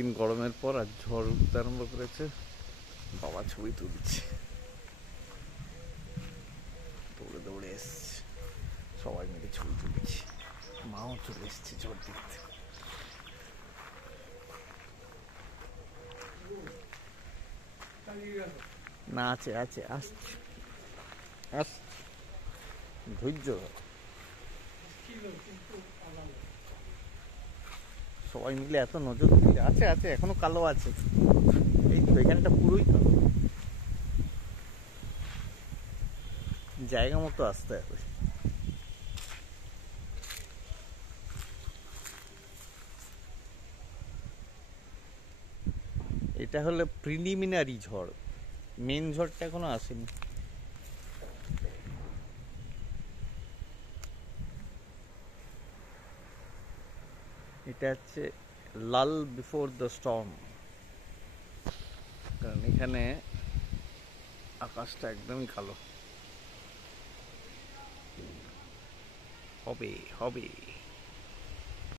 অনেকদিন গরমের পর আর ঝড় উঠতে আরম্ভ করেছে। বাবা ছবি তুলছে, দৌড়ে দৌড়ে এসছে, সবাই মিলে ছবি তুলছি। মাও চলে এসছে ঝড় দেখতে। না আছে আছে, আসছে আসছে, ধৈর্য। সবাই মিলে এত নজর দিচ্ছে। আছে আছে, এখনো কালো আছে। এই তো এখানটা পুরোই কালো। জায়গা মতো আসতে হবে। এটা হলো প্রিলিমিনারি ঝড়, মেন ঝড়টা এখনো আসেনি। এটা হচ্ছে লাল বিফোর দ্য স্টর্ম, কারণ এখানে আকাশটা একদমই কালো। হবে হবে।